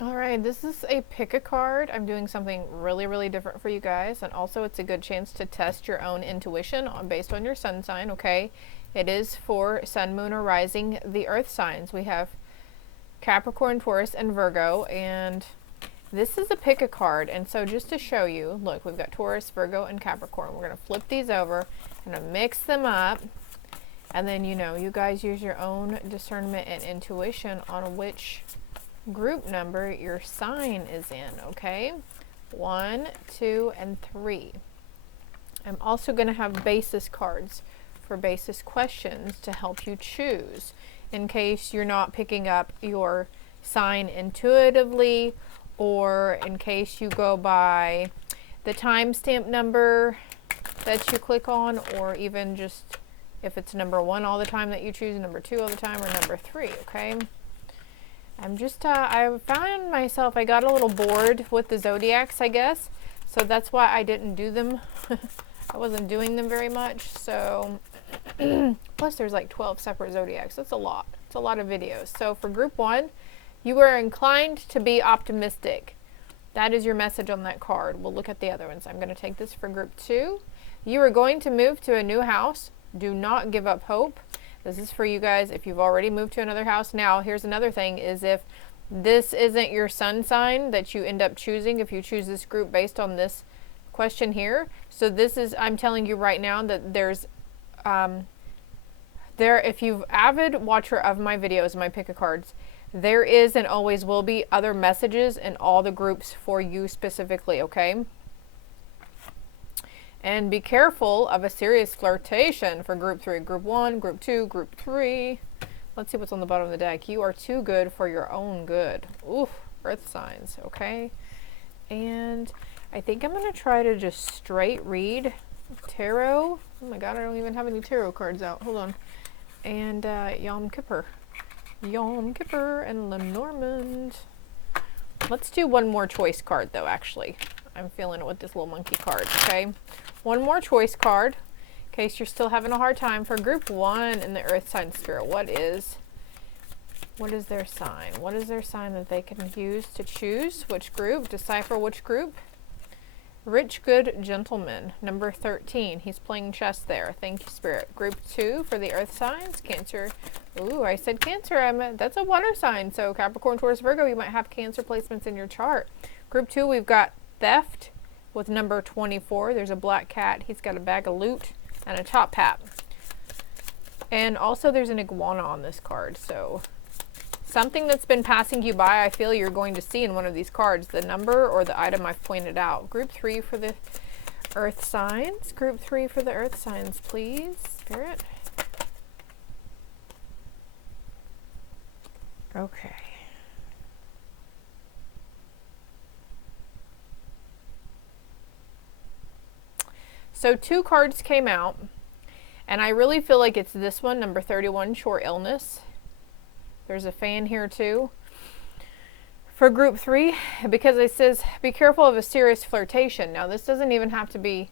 All right, this is a pick a card. I'm doing something really different for you guys, and also it's a good chance to test your own intuition based on your sun sign, okay? It is for sun, moon, or rising, the earth signs. We have Capricorn, Taurus, and Virgo, and this is a pick a card. And so just to show you, look, we've got Taurus, Virgo, and Capricorn. We're going to flip these over, I'm going to mix them up, and then, you know, you guys use your own discernment and intuition on which group number your sign is in, okay? 1, 2, and 3. I'm also going to have basis cards for basis questions to help you choose in case you're not picking up your sign intuitively, or in case you go by the timestamp number that you click on, or even just if it's number 1 all the time that you choose, number 2 all the time, or number 3, okay? I'm just, I found myself, I got a little bored with the zodiacs, I guess. So that's why I didn't do them. I wasn't doing them very much. So, plus there's like 12 separate zodiacs. That's a lot. It's a lot of videos. So for group 1, you are inclined to be optimistic. That is your message on that card. We'll look at the other ones. I'm going to take this for group 2. You are going to move to a new house. Do not give up hope. This is for you guys if you've already moved to another house. Now, here's another thing, is if this isn't your sun sign that you end up choosing, if you choose this group based on this question here. So this is, I'm telling you right now that there's, if you've avid watcher of my videos, my pick a cards, there is and always will be other messages in all the groups for you specifically, okay? And be careful of a serious flirtation for group 3, group 1, group 2, group 3. Let's see what's on the bottom of the deck. You are too good for your own good. Oof, earth signs, okay? And I think I'm going to try to just straight read tarot. Oh my god, I don't even have any tarot cards out. Hold on. And Yom Kippur. Yom Kippur and Lenormand. Let's do one more choice card though, actually. I'm feeling it with this little monkey card, okay? One more choice card, in case you're still having a hard time, for group 1 in the earth sign spirit. What is their sign? What is their sign that they can use to choose which group, decipher which group? Rich, good gentleman, number 13. He's playing chess there. Thank you, Spirit. Group 2 for the earth signs, Cancer. Ooh, I said Cancer. That's a water sign. So Capricorn, Taurus, Virgo, you might have Cancer placements in your chart. Group 2, we've got theft with number 24. There's a black cat. He's got a bag of loot and a top hat. And also there's an iguana on this card. So something that's been passing you by, I feel you're going to see in one of these cards, the number or the item I've pointed out. Group 3 for the earth signs. Group 3 for the earth signs, please, Spirit. Okay. So 2 cards came out, and I really feel like it's this one, number 31, short illness. There's a fan here too. For group 3, because it says, be careful of a serious flirtation. Now this doesn't even have to be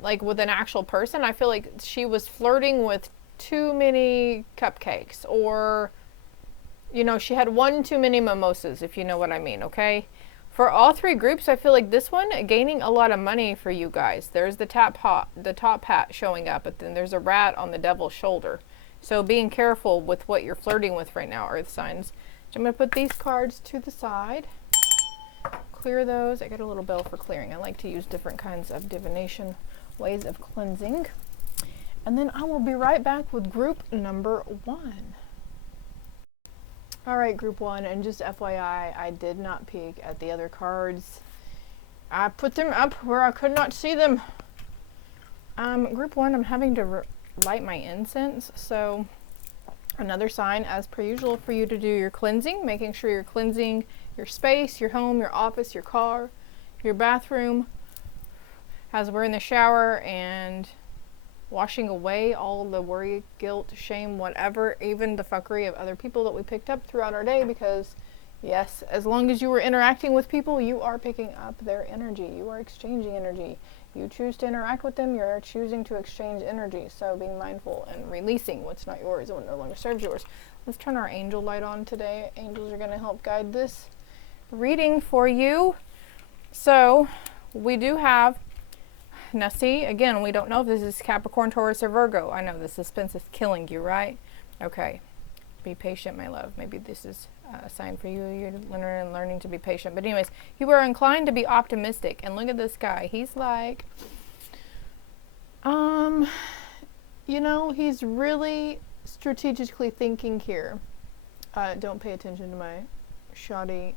like with an actual person. I feel like she was flirting with too many cupcakes, or, you know, she had one too many mimosas, if you know what I mean, okay? For all 3 groups, I feel like this one, gaining a lot of money for you guys. There's the top hat showing up, but then there's a rat on the devil's shoulder. So being careful with what you're flirting with right now, earth signs. So I'm going to put these cards to the side. Clear those. I got a little bell for clearing. I like to use different kinds of divination ways of cleansing. And then I will be right back with group number 1. All right, group 1, and just FYI, I did not peek at the other cards. I put them up where I could not see them. Group 1, I'm having to light my incense, so another sign, as per usual, for you to do your cleansing, making sure you're cleansing your space, your home, your office, your car, your bathroom, as we're in the shower, and washing away all the worry, guilt, shame, whatever, even the fuckery of other people that we picked up throughout our day, because yes, as long as you were interacting with people, you are picking up their energy. You are exchanging energy. You choose to interact with them, you're choosing to exchange energy. So being mindful and releasing what's not yours and what no longer serves yours. Let's turn our angel light on today. Angels are going to help guide this reading for you. So we do have, now see, again, we don't know if this is Capricorn, Taurus, or Virgo. I know the suspense is killing you, right? Okay. Be patient, my love. Maybe this is a sign for you. You're learning to be patient. But anyways, you are inclined to be optimistic. And look at this guy. He's like, you know, he's really strategically thinking here. Don't pay attention to my shoddy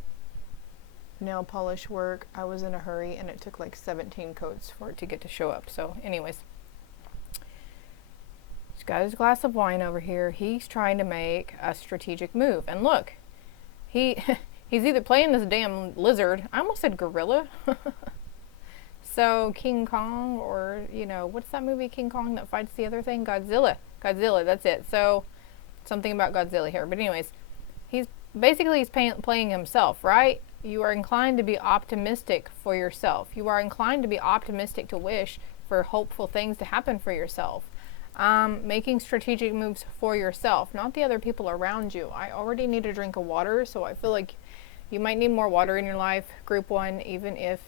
nail polish work. I was in a hurry and it took like 17 coats for it to get to show up. So anyways, he's got his glass of wine over here. He's trying to make a strategic move. And look, he's either playing this damn lizard. I almost said gorilla. So King Kong, or, you know, what's that movie, King Kong, that fights the other thing? Godzilla, that's it. So something about Godzilla here. But anyways, he's playing himself, right? You are inclined to be optimistic for yourself. You are inclined to be optimistic, to wish for hopeful things to happen for yourself. Making strategic moves for yourself, not the other people around you. I already need a drink of water, so I feel like you might need more water in your life, group 1, even if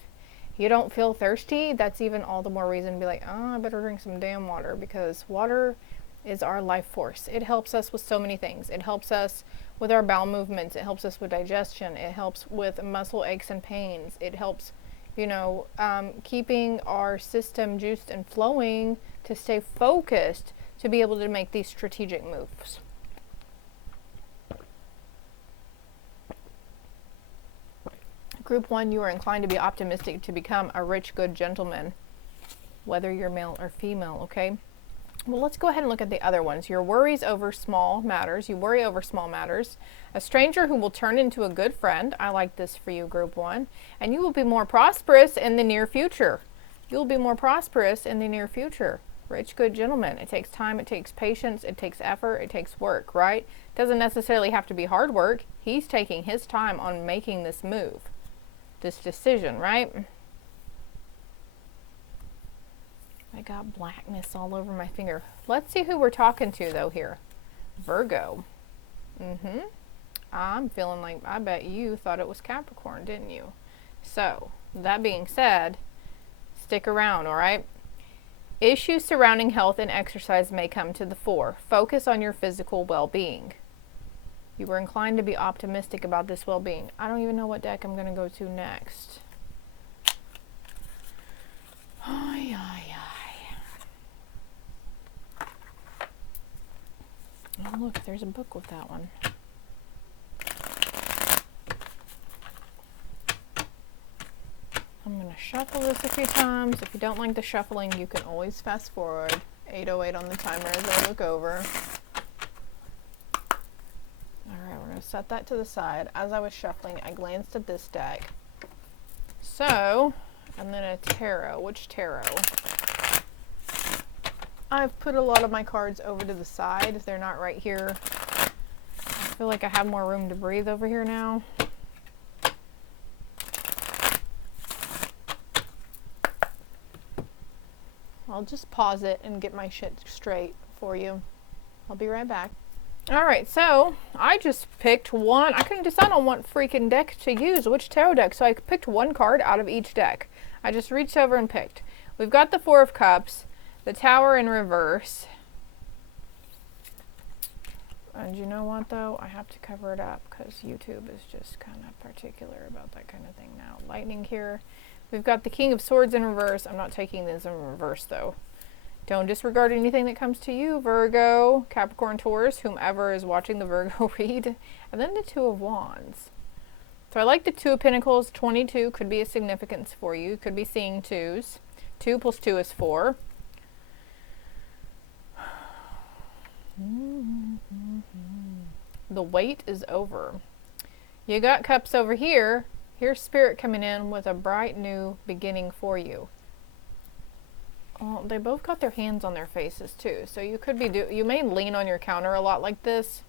you don't feel thirsty. That's even all the more reason to be like, oh, I better drink some damn water, because water is our life force. It helps us with so many things. It helps us with our bowel movements. It helps us with digestion. It helps with muscle aches and pains. It helps, you know, keeping our system juiced and flowing to stay focused, to be able to make these strategic moves. Group 1, you are inclined to be optimistic to become a rich, good gentleman, whether you're male or female, okay? Well, let's go ahead and look at the other ones. Your worries over small matters. You worry over small matters. A stranger who will turn into a good friend. I like this for you, group 1. And you will be more prosperous in the near future. You'll be more prosperous in the near future. Rich, good gentleman. It takes time, it takes patience, it takes effort, it takes work, right? It doesn't necessarily have to be hard work. He's taking his time on making this move, this decision, right? I got blackness all over my finger. Let's see who we're talking to, though, here. Virgo. I'm feeling like, I bet you thought it was Capricorn, didn't you? So, that being said, stick around, all right? Issues surrounding health and exercise may come to the fore. Focus on your physical well-being. You were inclined to be optimistic about this well-being. I don't even know what deck I'm going to go to next. Ay, ay, ay. Oh, look, there's a book with that one. I'm going to shuffle this a few times. If you don't like the shuffling, you can always fast forward. 8:08 on the timer as I look over. Alright, we're going to set that to the side. As I was shuffling, I glanced at this deck. So, and then a tarot. Which tarot? I've put a lot of my cards over to the side. They're not right here. I feel like I have more room to breathe over here now. I'll just pause it and get my shit straight for you. I'll be right back. Alright, so I just picked one. I couldn't decide on what freaking deck to use, which tarot deck. So I picked one card out of each deck. I just reached over and picked. We've got the Four of Cups, the Tower in reverse. And you know what, though? I have to cover it up because YouTube is just kind of particular about that kind of thing now. Lightning here. We've got the King of Swords in reverse. I'm not taking this in reverse, though. Don't disregard anything that comes to you, Virgo, Capricorn, Taurus, whomever is watching the Virgo read. And then the Two of Wands. So I like the Two of Pentacles. 22 could be a significance for you. Could be seeing twos. 2 plus 2 is 4. The wait is over. You got Cups over here. Here's Spirit coming in with a bright new beginning for you. Well, they both got their hands on their faces too. So you could be you may lean on your counter a lot like this.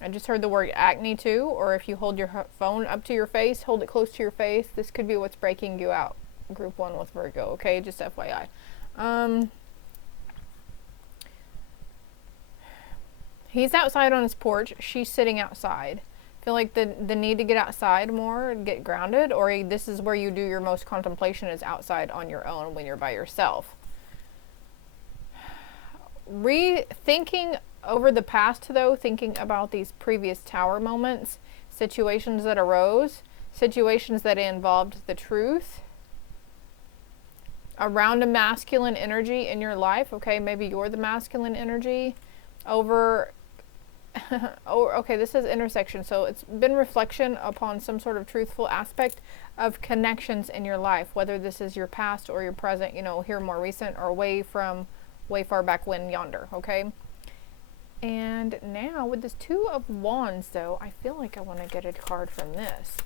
I just heard the word acne too. Or if you hold your phone up to your face, hold it close to your face. This could be what's breaking you out. Group 1 with Virgo. Okay, just FYI. He's outside on his porch. She's sitting outside. Feel like the need to get outside more and get grounded, or this is where you do your most contemplation, is outside on your own when you're by yourself. Rethinking over the past, though, thinking about these previous tower moments, situations that arose, situations that involved the truth around a masculine energy in your life. Okay, maybe you're the masculine energy over oh, okay, this says intersection, so it's been reflection upon some sort of truthful aspect of connections in your life, whether this is your past or your present, you know, here more recent, or way far back when yonder. Okay, and now with this Two of Wands, though, I feel like I want to get a card from this.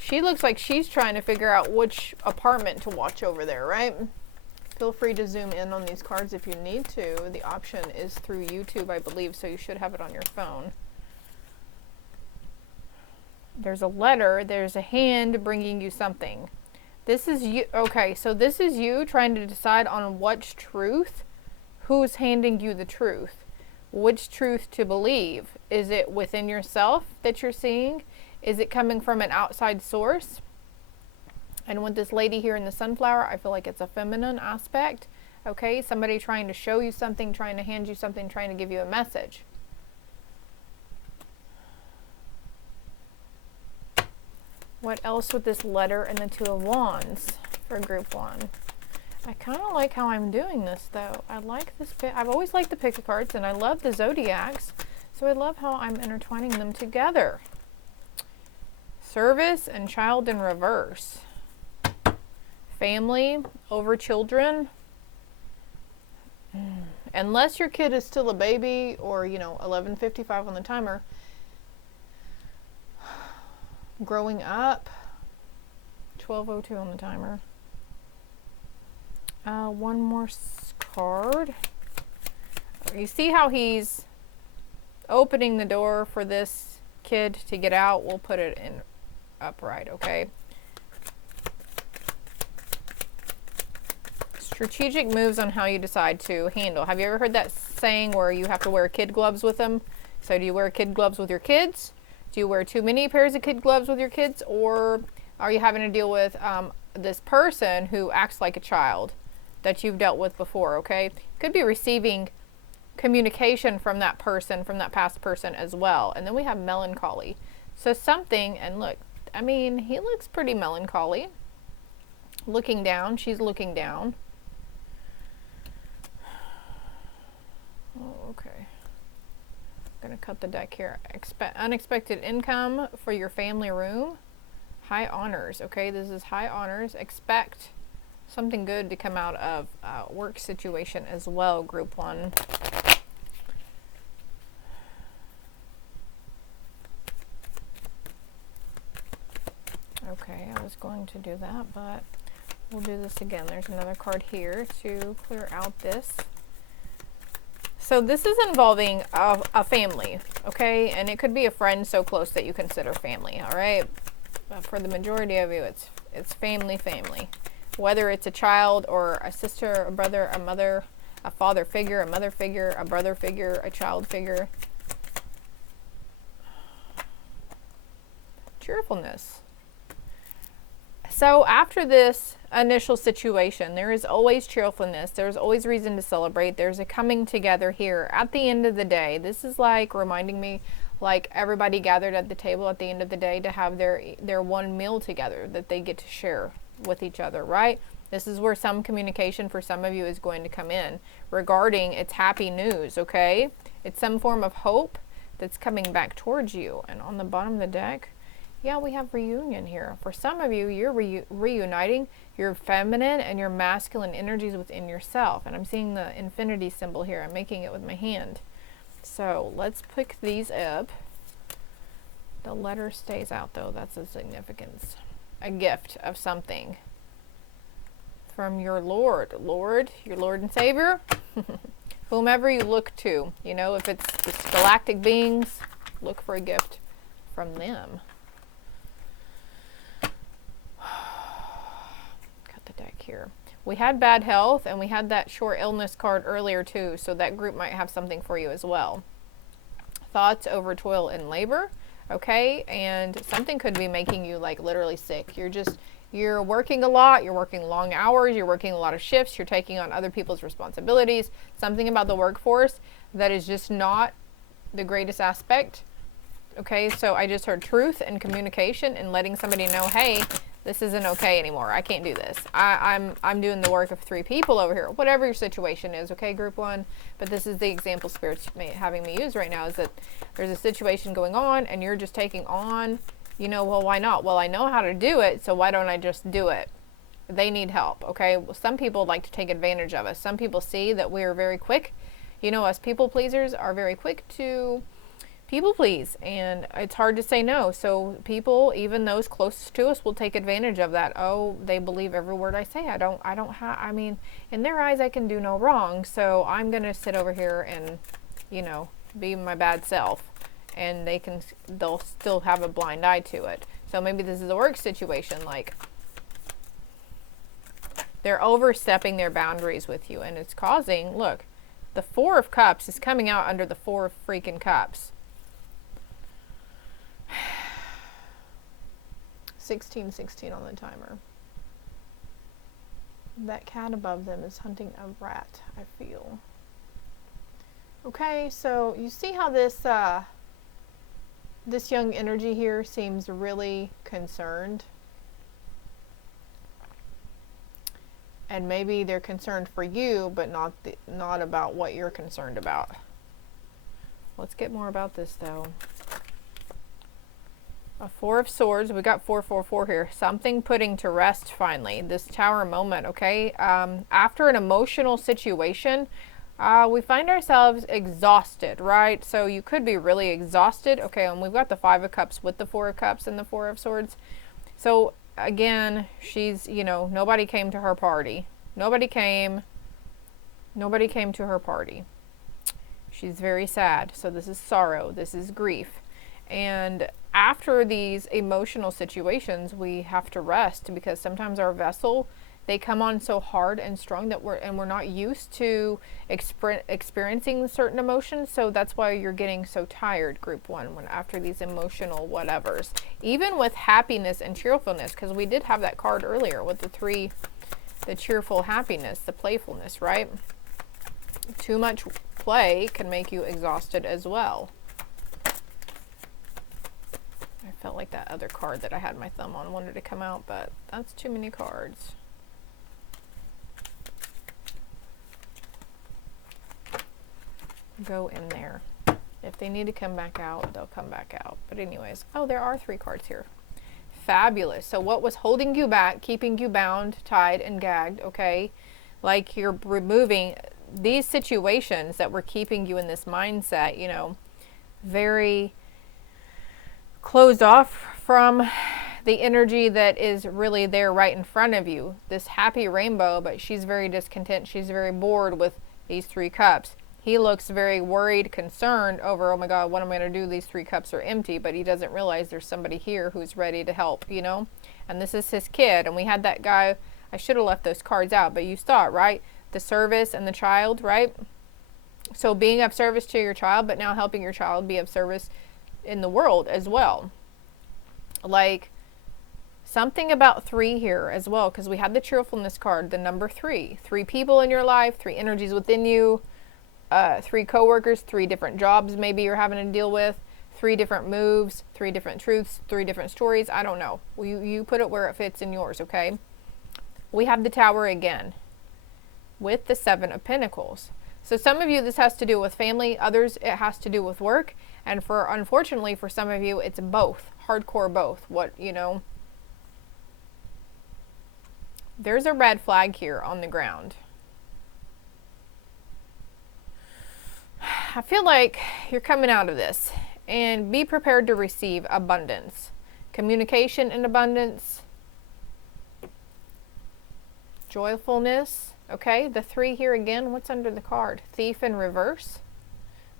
She looks like she's trying to figure out which apartment to watch over there, right? Feel free to zoom in on these cards if you need to. The option is through YouTube, I believe, so you should have it on your phone. There's a letter, there's a hand bringing you something. This is you. Okay, so this is you trying to decide on which truth, who's handing you the truth, which truth to believe. Is it within yourself that you're seeing? Is it coming from an outside source? And with this lady here in the sunflower, I feel like it's a feminine aspect. Okay, somebody trying to show you something, trying to hand you something, trying to give you a message. What else with this letter and the Two of Wands for group 1? I kind of like how I'm doing this, though. I like this. I've always liked the pick a cards, and I love the zodiacs, so I love how I'm intertwining them together. Service and child in reverse. Family over children. Unless your kid is still a baby, or, you know, 11:55 on the timer. Growing up. 12:02 on the timer. One more card. You see how he's opening the door for this kid to get out? We'll put it in upright, okay? Strategic moves on how you decide to handle. Have you ever heard that saying where you have to wear kid gloves with them? So do you wear kid gloves with your kids? Do you wear too many pairs of kid gloves with your kids? Or are you having to deal with this person who acts like a child that you've dealt with before, okay? Could be receiving communication from that person, from that past person as well. And then we have melancholy. So something, and look, I mean, he looks pretty melancholy. Looking down, she's looking down. Oh, okay. I'm going to cut the deck here. Unexpected income for your family room. High honors, okay? This is high honors. Expect something good to come out of work situation as well, group 1. Okay, I was going to do that, but we'll do this again. There's another card here to clear out this. So this is involving a family, okay? And it could be a friend so close that you consider family, all right? But for the majority of you, it's family. Whether it's a child or a sister, a brother, a mother, a father figure, a mother figure, a brother figure, a child figure. Cheerfulness. So after this initial situation, there is always cheerfulness. There's always reason to celebrate. There's a coming together here at the end of the day. This is like reminding me, like everybody gathered at the table at the end of the day to have their one meal together that they get to share with each other, right? This is where some communication for some of you is going to come in regarding it's happy news, okay? It's some form of hope that's coming back towards you. And on the bottom of the deck, yeah, we have reunion here. For some of you, you're reuniting your feminine and your masculine energies within yourself. And I'm seeing the infinity symbol here. I'm making it with my hand. So let's pick these up. The letter stays out though. That's the significance. A gift of something from your Lord. Your Lord and Savior. Whomever you look to. You know, if it's the galactic beings, look for a gift from them. Deck here. We had bad health and we had that short illness card earlier too, so that group might have something for you as well. Thoughts over toil and labor. okay? And something could be making you like literally sick. You're working a lot, you're working long hours, you're working a lot of shifts, you're taking on other people's responsibilities. Something about the workforce that is just not the greatest aspect. Okay, so I just heard truth and communication and letting somebody know, hey, this isn't okay anymore. I can't do this. I'm doing the work of 3 people over here. Whatever your situation is, okay, group 1. But this is the example Spirit's having me use right now, is that there's a situation going on and you're just taking on, you know, well, why not? Well, I know how to do it, so why don't I just do it? They need help, okay? Well, some people like to take advantage of us. Some people see that we are very quick. You know, us people pleasers are very quick to people please, and it's hard to say no. So people, even those closest to us, will take advantage of that. Oh, they believe every word I say. I mean, in their eyes, I can do no wrong. So I'm going to sit over here and, you know, be my bad self. And they'll still have a blind eye to it. So maybe this is a work situation, like they're overstepping their boundaries with you, and it's causing, look, the 4 of Cups is coming out under the 4 of freaking Cups. 16:16 on the timer. That cat above them is hunting a rat, I feel. Okay, so you see how this this young energy here seems really concerned. And maybe they're concerned for you, but not about what you're concerned about. Let's get more about this though. A 4 of Swords. We got 444 here. Something putting to rest finally. This Tower moment, okay? After an emotional situation, we find ourselves exhausted, right? So you could be really exhausted. Okay, and we've got the 5 of Cups with the 4 of Cups and the 4 of Swords. So again, she's, you know, nobody came to her party. Nobody came to her party. She's very sad. So this is sorrow. This is grief. And after these emotional situations, we have to rest, because sometimes our vessel, they come on so hard and strong that we're not used to experiencing certain emotions. So that's why you're getting so tired, group 1, when after these emotional whatevers. Even with happiness and cheerfulness, because we did have that card earlier with the 3, the cheerful happiness, the playfulness, right? Too much play can make you exhausted as well. I felt like that other card that I had my thumb on wanted to come out, but that's too many cards. Go in there. If they need to come back out, they'll come back out. But anyways, oh, there are 3 cards here. Fabulous. So what was holding you back, keeping you bound, tied, and gagged, okay? Like you're removing these situations that were keeping you in this mindset, you know, very closed off from the energy that is really there right in front of you. This happy rainbow, but she's very discontent. She's very bored with these 3 cups. He looks very worried, concerned over, oh my God, what am I going to do? These 3 cups are empty, but he doesn't realize there's somebody here who's ready to help, you know? And this is his kid. And we had that guy, I should have left those cards out, but you saw it, right? The service and the child, right? So being of service to your child, but now helping your child be of service in the world as well. Like something about 3 here as well, because we had the cheerfulness card, the number 3. 3 people in your life, 3 energies within you. 3 coworkers, 3 different jobs maybe you're having to deal with, 3 different moves, 3 different truths, 3 different stories. I don't know. You put it where it fits in yours, okay? We have the Tower again with the 7 of Pentacles. So some of you, this has to do with family. Others, it has to do with work. And unfortunately, for some of you, it's both. Hardcore both. What, you know. There's a red flag here on the ground. I feel like you're coming out of this, and be prepared to receive abundance, communication in abundance, joyfulness. Okay, the 3 here again. What's under the card? Thief in reverse,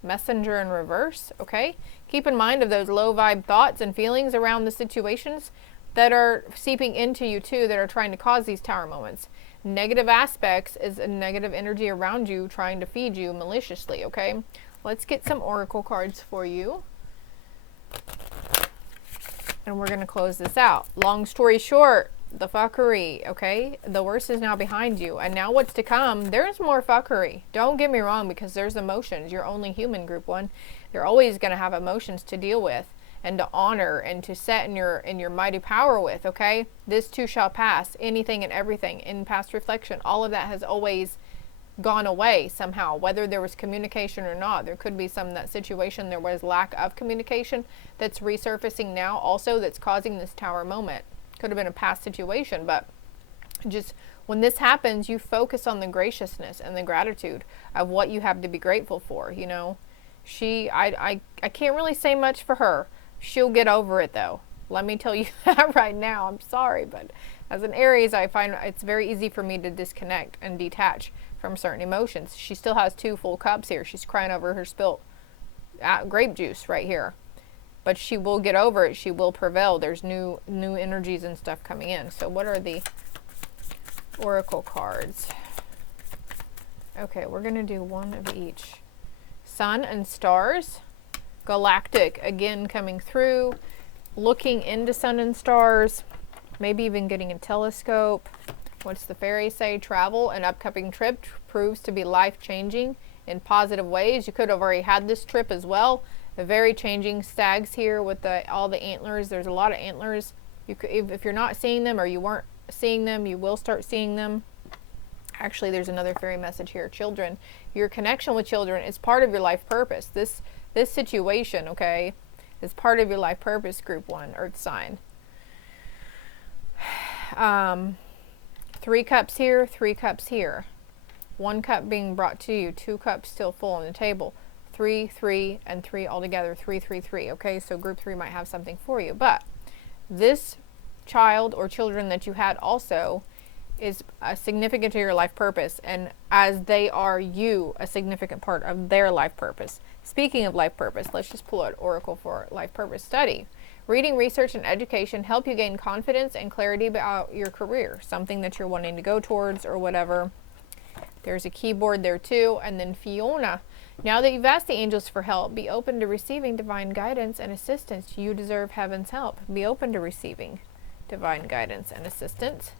messenger in reverse. Okay, keep in mind of those low vibe thoughts and feelings around the situations that are seeping into you too, that are trying to cause these Tower moments. Negative aspects is a negative energy around you trying to feed you maliciously. Okay, let's get some oracle cards for you. And we're going to close this out. Long story short, the fuckery, okay? The worst is now behind you. And now what's to come, there's more fuckery. Don't get me wrong, because there's emotions. You're only human, group 1. You're always going to have emotions to deal with and to honor and to set in your mighty power with, okay? This too shall pass. Anything and everything in past reflection, all of that has always gone away somehow, whether there was communication or not. There could be that situation there was lack of communication that's resurfacing now also, that's causing this tower moment. Could have been a past situation, but just when this happens, you focus on the graciousness and the gratitude of what you have to be grateful for. You know, I can't really say much for her. She'll get over it though. Let me tell you that right now. I'm sorry, but as an Aries, I find it's very easy for me to disconnect and detach from certain emotions. She still has 2 full cups here. She's crying over her spilt grape juice right here. But she will get over it. She will prevail. There's new energies and stuff coming in. So what are the oracle cards? Okay, we're going to do one of each. Sun and stars. Galactic, again, coming through. Looking into sun and stars. Maybe even getting a telescope. What's the fairies say? Travel, an upcoming trip proves to be life-changing in positive ways. You could have already had this trip as well. A very changing stags here with all the antlers. There's a lot of antlers. You could, if you're not seeing them or you weren't seeing them, you will start seeing them. Actually, there's another fairy message here. Children. Your connection with children is part of your life purpose. This situation, okay, is part of your life purpose, group 1, earth sign. 3 cups here, 3 cups here. 1 cup being brought to you, 2 cups still full on the table. 3, 3, and 3 altogether, 3, 3, 3. Okay, so group 3 might have something for you. But this child or children that you had also is significant to your life purpose, and as they are you, a significant part of their life purpose. Speaking of life purpose, let's just pull out Oracle for life purpose study. Reading, research, and education help you gain confidence and clarity about your career, something that you're wanting to go towards or whatever. There's a keyboard there too. And then Fiona. Now that you've asked the angels for help, be open to receiving divine guidance and assistance. You deserve heaven's help. Be open to receiving divine guidance and assistance.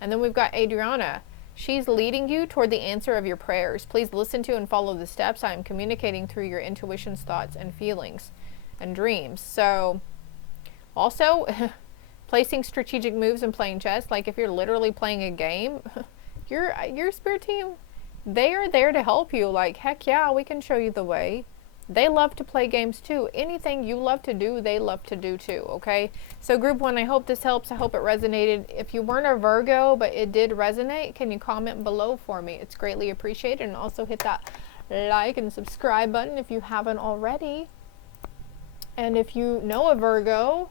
And then we've got Adriana. She's leading you toward the answer of your prayers. Please listen to and follow the steps I am communicating through your intuitions, thoughts, and feelings and dreams. So also placing strategic moves and playing chess, like if you're literally playing a game, your spirit team, they are there to help you. Like, heck yeah, we can show you the way. They love to play games too. Anything you love to do, they love to do too, okay? So group 1, I hope this helps. I hope it resonated. If you weren't a Virgo, but it did resonate, can you comment below for me? It's greatly appreciated. And also hit that like and subscribe button if you haven't already. And if you know a Virgo,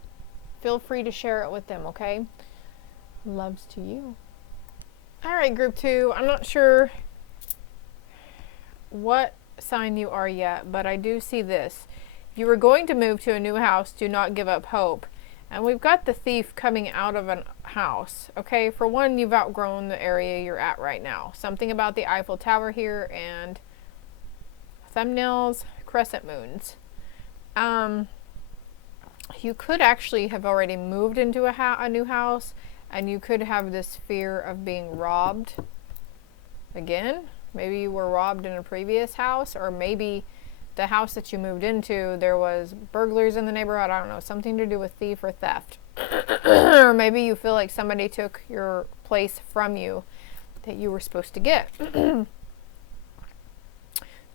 feel free to share it with them, okay? Loves to you. All right, group 2, I'm not sure what sign you are yet, but I do see this. You were going to move to a new house. Do not give up hope. And we've got the thief coming out of a house. Okay, for one, you've outgrown the area you're at right now. Something about the Eiffel Tower here and thumbnails, crescent moons. You could actually have already moved into a new house, and you could have this fear of being robbed again. Maybe you were robbed in a previous house, or maybe the house that you moved into, there was burglars in the neighborhood. I don't know, something to do with thief or theft. Or maybe you feel like somebody took your place from you that you were supposed to get. Do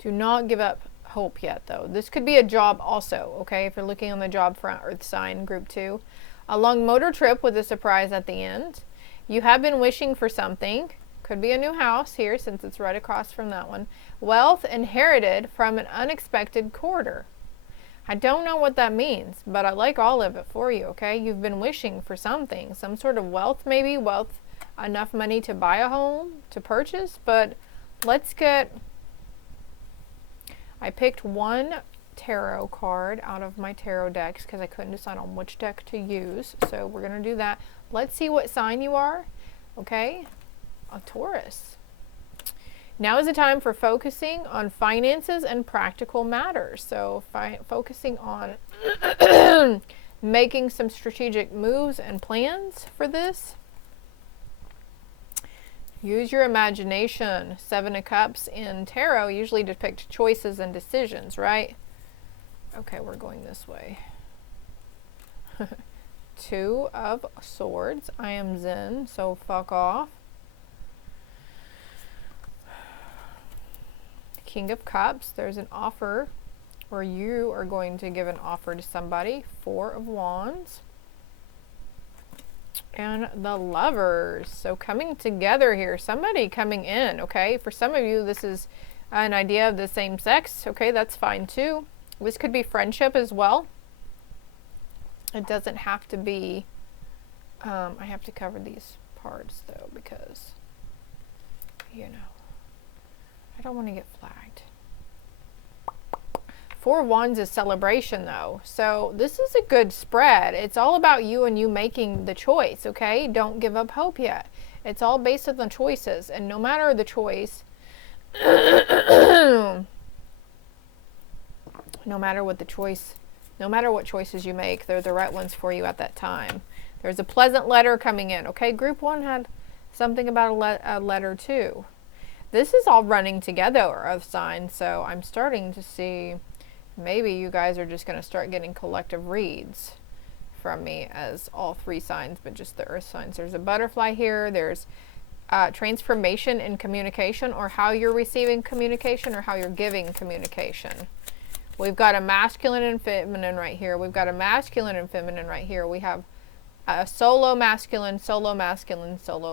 not give up hope yet, though. This could be a job also, okay? If you're looking on the job front, earth sign, group 2. A long motor trip with a surprise at the end. You have been wishing for something. Could be a new house here, since it's right across from that one. Wealth inherited from an unexpected quarter. I don't know what that means, but I like all of it for you, okay? You've been wishing for something, some sort of wealth, maybe wealth, enough money to buy a home, to purchase. But let's get, I picked one tarot card out of my tarot decks because I couldn't decide on which deck to use. So we're going to do that. Let's see what sign you are, okay? A Taurus. Now is the time for focusing on finances and practical matters. So focusing on making some strategic moves and plans for this. Use your imagination. 7 of Cups in tarot usually depict choices and decisions, right? Okay, we're going this way. 2 of Swords. I am Zen, so fuck off. King of Cups. There's an offer, or you are going to give an offer to somebody. 4 of Wands. And the Lovers. So coming together here. Somebody coming in, okay? For some of you, this is an idea of the same sex. Okay, that's fine too. This could be friendship as well. It doesn't have to be, I have to cover these parts though, because, you know, I don't want to get flagged. 4 of Wands is celebration though. So this is a good spread. It's all about you and you making the choice, okay? Don't give up hope yet. It's all based on the choices. And no matter the choice, no matter what the choice, no matter what choices you make, they're the right ones for you at that time. There's a pleasant letter coming in, okay? Group 1 had something about a letter too. This is all running together, Earth signs, so I'm starting to see maybe you guys are just going to start getting collective reads from me as all 3 signs, but just the Earth signs. There's a butterfly here. There's transformation in communication, or how you're receiving communication or how you're giving communication. We've got a masculine and feminine right here. We've got a masculine and feminine right here. We have a solo masculine, solo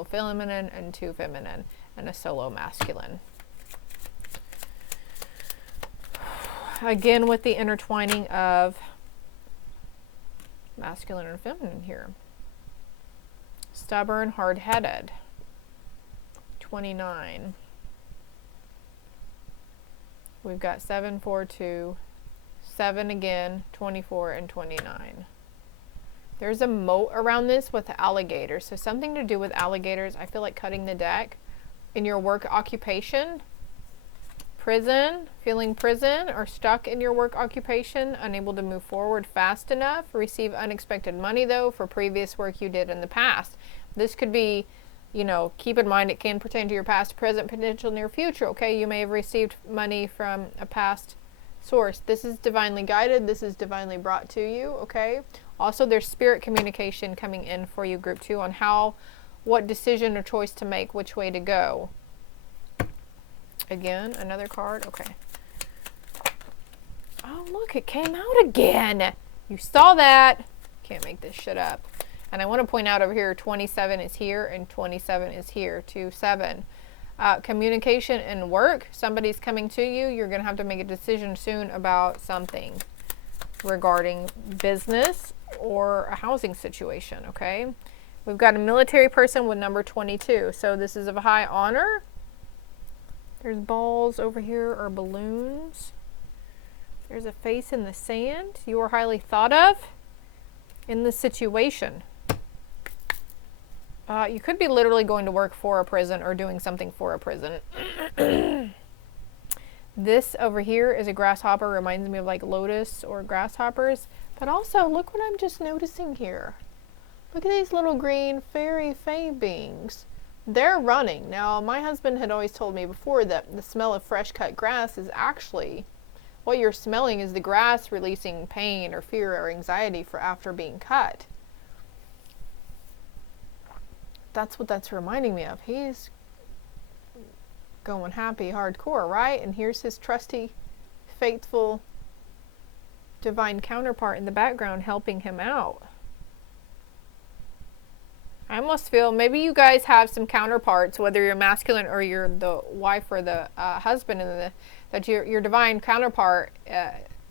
feminine, and 2 feminine, and a solo masculine. Again, with the intertwining of masculine and feminine here. Stubborn, hard-headed. 29. We've got 7, 4, 2, 7 again, 24, and 29. There's a moat around this with alligators. So something to do with alligators. I feel like cutting the deck. In your work occupation, prison, feeling prison or stuck in your work occupation, unable to move forward fast enough. Receive unexpected money though for previous work you did in the past. This could be, you know, keep in mind it can pertain to your past, present, potential, near future. Okay, you may have received money from a past source. This is divinely guided. This is divinely brought to you. Okay. Also, there's spirit communication coming in for you, group 2, on what decision or choice to make, which way to go. Again, another card. Okay. Oh, look, it came out again. You saw that. Can't make this shit up. And I want to point out over here, 27 is here and 27 is here. 2, 7. Communication and work. Somebody's coming to you. You're going to have to make a decision soon about something regarding business or a housing situation, okay? We've got a military person with number 22. So this is of high honor. There's balls over here or balloons. There's a face in the sand. You are highly thought of in this situation. You could be literally going to work for a prison or doing something for a prison. This over here is a grasshopper. Reminds me of like lotus or grasshoppers. But also, look what I'm just noticing here. Look at these little green fairy fae beings. They're running. Now, my husband had always told me before that the smell of fresh cut grass is actually, what you're smelling is the grass releasing pain or fear or anxiety for after being cut. That's what that's reminding me of. He's going happy hardcore, right? And here's his trusty, faithful, divine counterpart in the background helping him out. I almost feel maybe you guys have some counterparts, whether you're masculine or you're the wife or the husband, and that your divine counterpart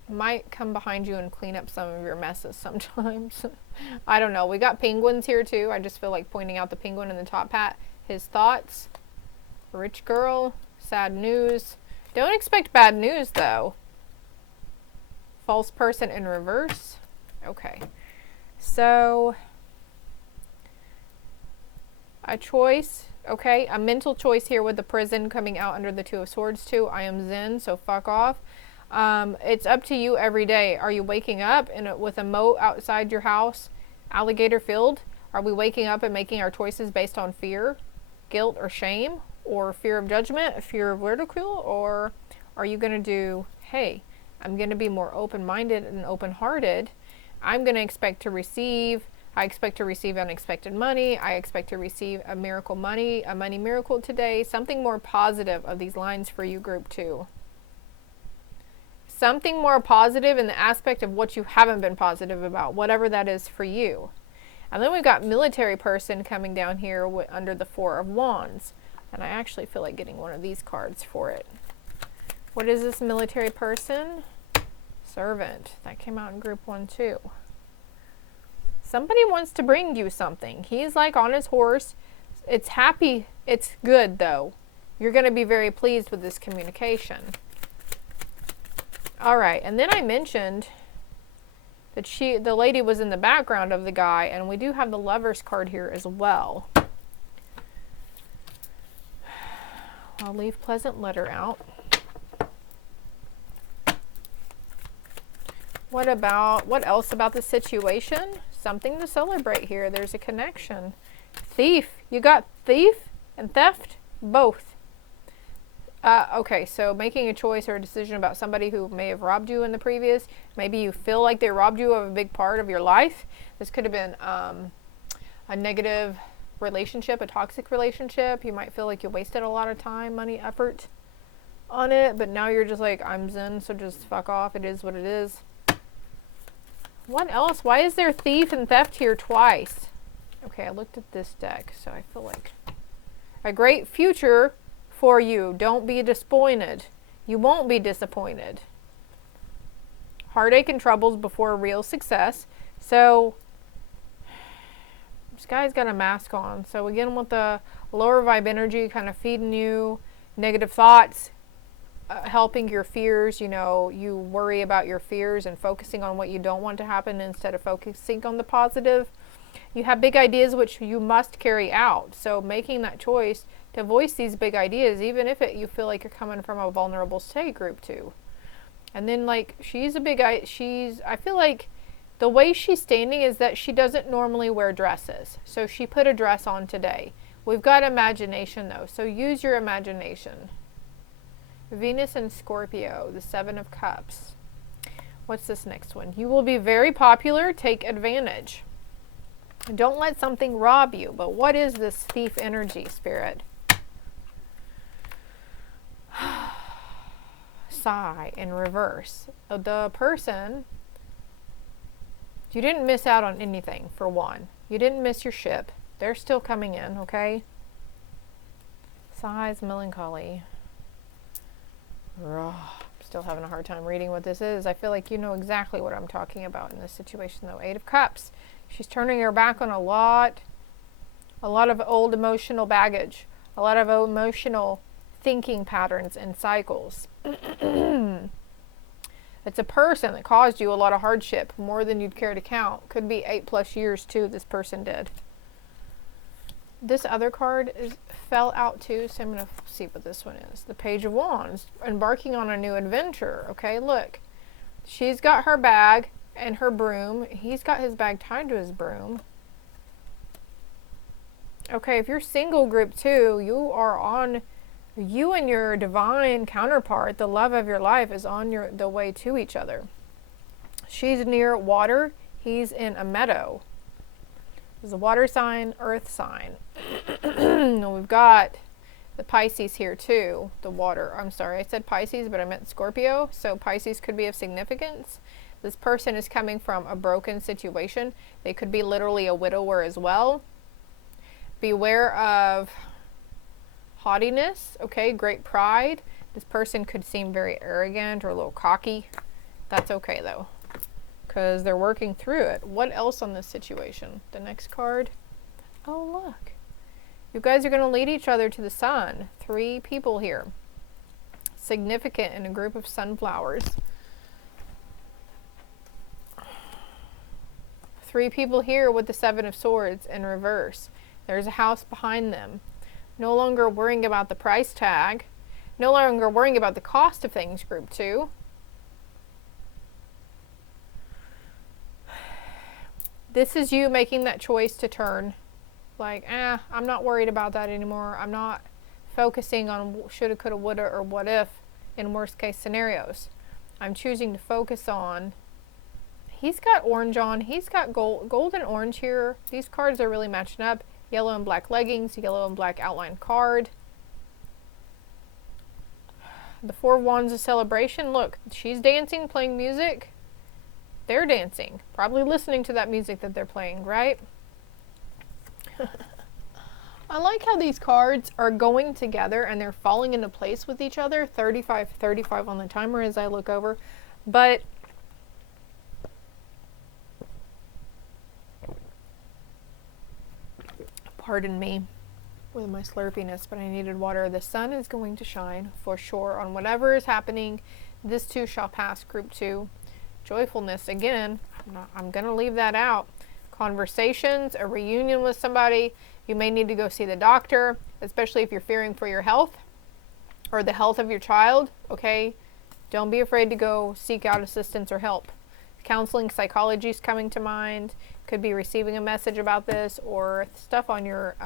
might come behind you and clean up some of your messes sometimes. I don't know. We got penguins here too. I just feel like pointing out the penguin in the top hat. His thoughts. Rich girl. Sad news. Don't expect bad news though. False person in reverse. Okay. So a choice. Okay. A mental choice here with the prison coming out under the 2 of Swords too. I am Zen, so fuck off. It's up to you every day. Are you waking up with a moat outside your house, alligator filled? Are we waking up and making our choices based on fear, guilt, or shame, or fear of judgment, fear of ridicule? Or are you going to do, hey, I'm going to be more open-minded and open-hearted. I'm going to expect to receive. I expect to receive unexpected money. I expect to receive a money miracle today. Something more positive of these lines for you, group 2. Something more positive in the aspect of what you haven't been positive about, whatever that is for you. And then we've got military person coming down here under the 4 of Wands. And I actually feel like getting one of these cards for it. What is this military person? Servant. That came out in group 1 too. Somebody wants to bring you something. He's like on his horse. It's happy. It's good though. You're going to be very pleased with this communication. All right. And then I mentioned that the lady was in the background of the guy, and we do have the Lovers card here as well. I'll leave pleasant letter out. What else about the situation? Something to celebrate here. There's a connection. Thief. You got thief and theft, both. Okay, so making a choice or a decision about somebody who may have robbed you in the previous. Maybe you feel like they robbed you of a big part of your life. This could have been a negative relationship, a toxic relationship. You might feel like you wasted a lot of time, money, effort on it, but now you're just like, I'm zen, so just fuck off. It is what it is. What else? Why is there thief and theft here twice? Okay, I looked at this deck, so I feel like a great future for you. Don't be disappointed. You won't be disappointed. Heartache and troubles before real success. So this guy's got a mask on. So again, with the lower vibe energy kind of feeding you negative thoughts, helping your fears. You know, you worry about your fears and focusing on what you don't want to happen instead of focusing on the positive. You have big ideas which you must carry out. So making that choice to voice these big ideas, even if you feel like you're coming from a vulnerable state, group 2. And then like I feel like the way she's standing is that she doesn't normally wear dresses. So she put a dress on today. We've got imagination though. So use your imagination. Venus and Scorpio, the 7 of Cups. What's this next one? You will be very popular. Take advantage. Don't let something rob you. But what is this thief energy, Spirit? Sigh in reverse. The person, you didn't miss out on anything, for one. You didn't miss your ship. They're still coming in, okay? Sighs, melancholy. Still having a hard time reading what this is. I feel like you know exactly what I'm talking about in this situation though. 8 of Cups. She's turning her back on a lot of old emotional baggage, a lot of emotional thinking patterns and cycles. It's a person that caused you a lot of hardship, more than you'd care to count. Could be 8+ years too, this person did. This other card fell out too, so I'm going to see what this one is. The Page of Wands, embarking on a new adventure. Okay, look. She's got her bag and her broom. He's got his bag tied to his broom. Okay, if you're single, group 2, you and your divine counterpart, the love of your life, is on the way to each other. She's near water. He's in a meadow. There's a water sign, earth sign. We've got the Pisces here too. The water. I'm sorry, I said Pisces, but I meant Scorpio. So Pisces could be of significance. This person is coming from a broken situation. They could be literally a widower as well. Beware of haughtiness. Okay, great pride. This person could seem very arrogant or a little cocky. That's okay though, because they're working through it. What else on this situation? The next card. Oh, look. You guys are going to lead each other to the sun. 3 people here. Significant in a group of sunflowers. 3 people here with the 7 of Swords in reverse. There's a house behind them. No longer worrying about the price tag. No longer worrying about the cost of things, group 2. This is you making that choice to turn. Like, I'm not worried about that anymore. I'm not focusing on shoulda, coulda, woulda, or what if in worst case scenarios. I'm choosing to focus on. He's got orange on. He's got gold and orange here. These cards are really matching up. Yellow and black leggings, yellow and black outline card. The Four of Wands of celebration. Look, she's dancing, playing music. They're dancing. Probably listening to that music that they're playing, right? I like how these cards are going together and they're falling into place with each other. 35 on the timer as I look over. But pardon me with my slurpiness, but I needed water. The sun is going to shine for sure on whatever is happening. This too shall pass, group 2. Joyfulness, again, I'm going to leave that out. Conversations, a reunion with somebody. You may need to go see the doctor, especially if you're fearing for your health or the health of your child, okay? Don't be afraid to go seek out assistance or help. Counseling, psychology is coming to mind. Could be receiving a message about this or stuff on your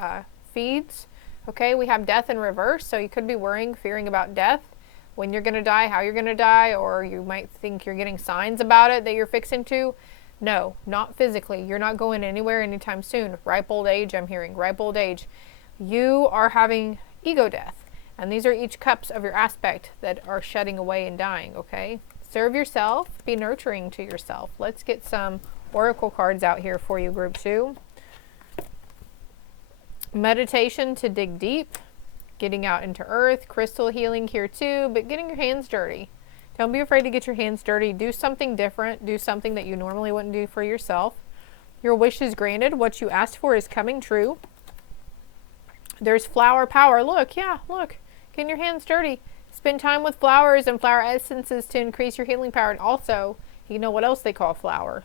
feeds. Okay, we have death in reverse, so you could be worrying, fearing about death, when you're going to die, how you're going to die, or you might think you're getting signs about it that you're fixing to. No, not physically. You're not going anywhere anytime soon. Ripe old age, I'm hearing. Ripe old age. You are having ego death. And these are each cups of your aspect that are shedding away and dying, okay? Serve yourself. Be nurturing to yourself. Let's get some oracle cards out here for you, group 2. Meditation to dig deep. Getting out into earth. Crystal healing here too, but getting your hands dirty. Don't be afraid to get your hands dirty. Do something different. Do something that you normally wouldn't do for yourself. Your wish is granted. What you asked for is coming true. There's flower power. Look, yeah, look. Getting your hands dirty. Spend time with flowers and flower essences to increase your healing power. And also, you know what else they call flower?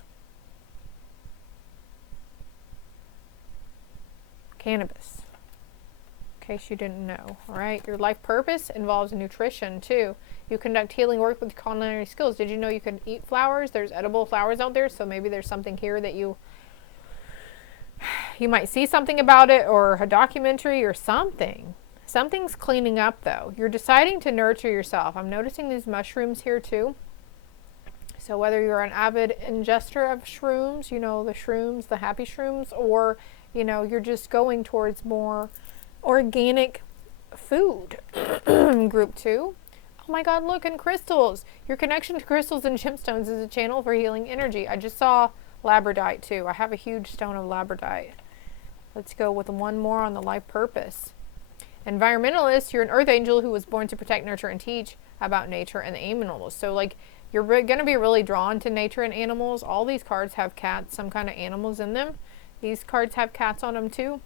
Cannabis. In case you didn't know. All right. Your life purpose involves nutrition too. You conduct healing work with culinary skills. Did you know you can eat flowers? There's edible flowers out there, so maybe there's something here that you might see something about it, or a documentary or something. Something's cleaning up though. You're deciding to nurture yourself. I'm noticing these mushrooms here too. So whether you're an avid ingester of shrooms, you know, the shrooms, the happy shrooms, or you know, you're just going towards more organic food. Group 2. Oh my God, look, and crystals. Your connection to crystals and gemstones is a channel for healing energy. I just saw labradorite too. I have a huge stone of labradorite. Let's go with one more on the life purpose. Environmentalist, you're an earth angel who was born to protect, nurture, and teach about nature and the animals. So like, you're going to be really drawn to nature and animals. All these cards have cats, some kind of animals in them. These cards have cats on them too.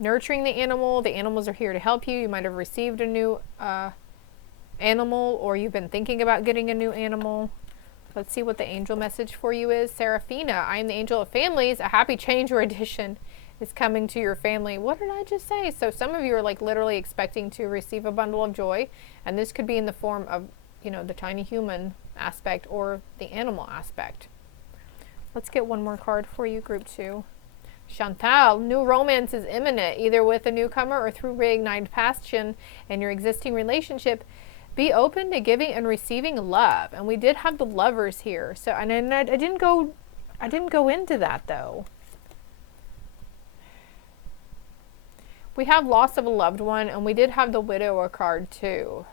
Nurturing the animals are here to help you. You might have received a new animal, or you've been thinking about getting a new animal. Let's see what the angel message for you is. Seraphina, I am the angel of families. A happy change or addition is coming to your family. What did I just say? So some of you are like literally expecting to receive a bundle of joy, and this could be in the form of, you know, the tiny human aspect or the animal aspect. Let's get one more card for you, group 2. Chantal, new romance is imminent, either with a newcomer or through reignited passion in your existing relationship. Be open to giving and receiving love. And we did have the lovers here. So, and I didn't go into that though. We have loss of a loved one, and we did have the widower card too.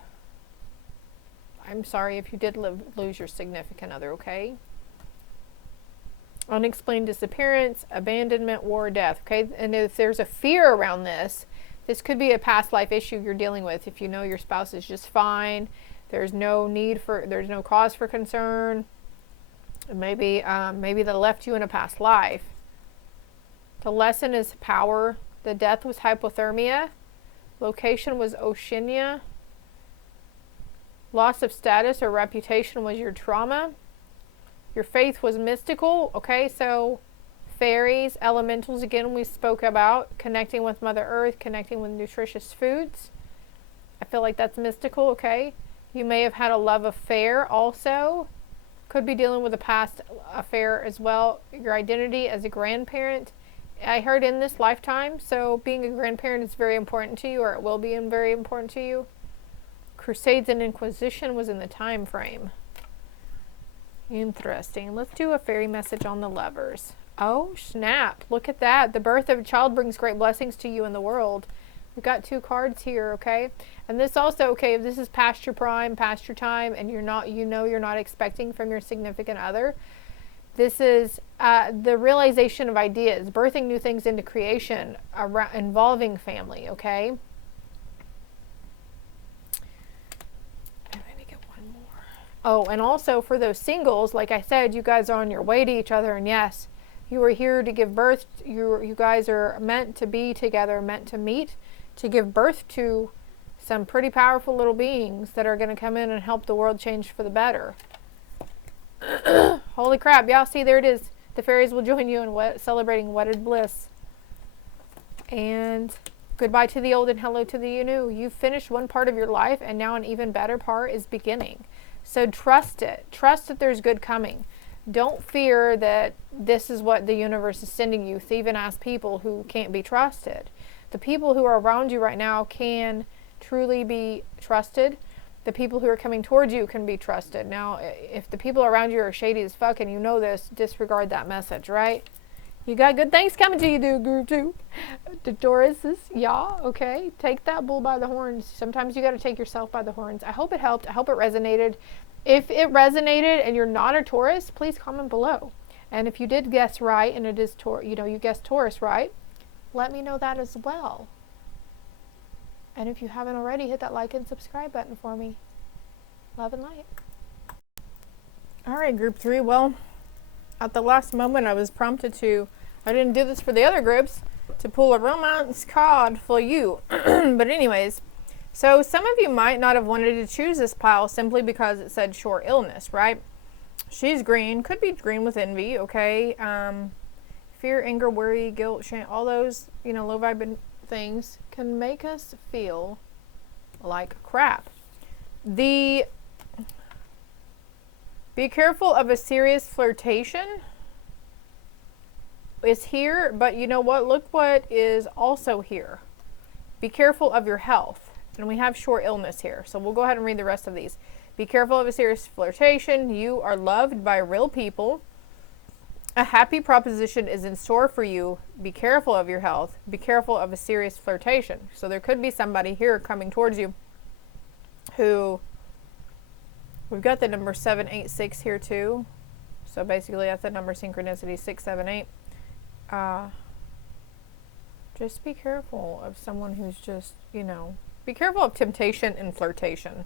I'm sorry if you did lose your significant other, okay? Unexplained disappearance, abandonment, war, death, okay? And if there's a fear around this, this could be a past life issue you're dealing with. If you know your spouse is just fine, there's no cause for concern. Maybe they left you in a past life. The lesson is power. The death was hypothermia. Location was Oceania. Loss of status or reputation was your trauma. Your faith was mystical. Okay, so fairies, elementals, again, we spoke about connecting with Mother Earth, connecting with nutritious foods. I feel like that's mystical, okay? You may have had a love affair also. Could be dealing with a past affair as well. Your identity as a grandparent, I heard in this lifetime, so being a grandparent is very important to you, or it will be very important to you. Crusades and Inquisition was in the time frame. Interesting. Let's do a fairy message on the Lovers. Oh, snap. Look at that. The birth of a child brings great blessings to you in the world. We've got 2 cards here, okay? And this also, okay, if this is past your prime, past your time, and you're not, you're not expecting from your significant other, this is the realization of ideas, birthing new things into creation, involving family, okay? Oh, and also for those singles, like I said, you guys are on your way to each other, and yes, you are here to give birth. You guys are meant to be together, meant to meet, to give birth to some pretty powerful little beings that are going to come in and help the world change for the better. Holy crap, y'all see, there it is. The fairies will join you in celebrating wedded bliss. And goodbye to the old and hello to the new. You've finished one part of your life, and now an even better part is beginning. So trust it. Trust that there's good coming. Don't fear that this is what the universe is sending you, thieving-ass people who can't be trusted. The people who are around you right now can truly be trusted. The people who are coming towards you can be trusted. Now, if the people around you are shady as fuck and you know this, disregard that message, right? You got good things coming to you, dude, group 2. The Tauruses, yeah, okay. Take that bull by the horns. Sometimes you got to take yourself by the horns. I hope it helped. I hope it resonated. If it resonated and you're not a Taurus, please comment below. And if you did guess right and it is you guessed Taurus right, let me know that as well. And if you haven't already, hit that like and subscribe button for me. Love and light. All right, group 3. Well, at the last moment, I was prompted to, I didn't do this for the other groups, to pull a romance card for you. But anyways, so some of you might not have wanted to choose this pile simply because it said short illness, right? She's green, could be green with envy, okay? Fear, anger, worry, guilt, shame, all those, low vibe things can make us feel like crap. Be careful of a serious flirtation is here, but you know what? Look what is also here. Be careful of your health. And we have short illness here. So we'll go ahead and read the rest of these. Be careful of a serious flirtation. You are loved by real people. A happy proposition is in store for you. Be careful of your health. Be careful of a serious flirtation. So there could be somebody here coming towards you who, we've got the number 786 here too. So basically that's the number synchronicity 678. Just be careful of someone who's just, be careful of temptation and flirtation.